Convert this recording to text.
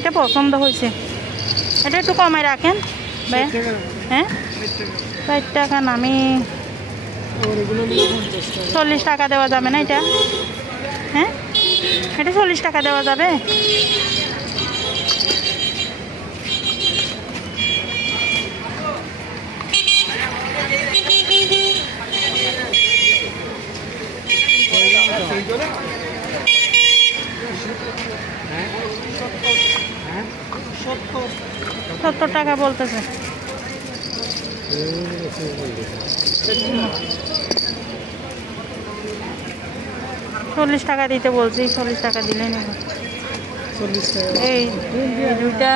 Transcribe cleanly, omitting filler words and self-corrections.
এটা পছন্দ হয়েছে, এটা একটু কমায় রাখেন ভাই। হ্যাঁ 60 টাকা না, আমি 40 টাকা দেওয়া যাবে না এটা? হ্যাঁ এটা 40 টাকা দেওয়া যাবে? সত্তর টাকা বলতেছে। 40 টাকা দিতে বলছি, 40 টাকা দিলে নেব। এই দুইটা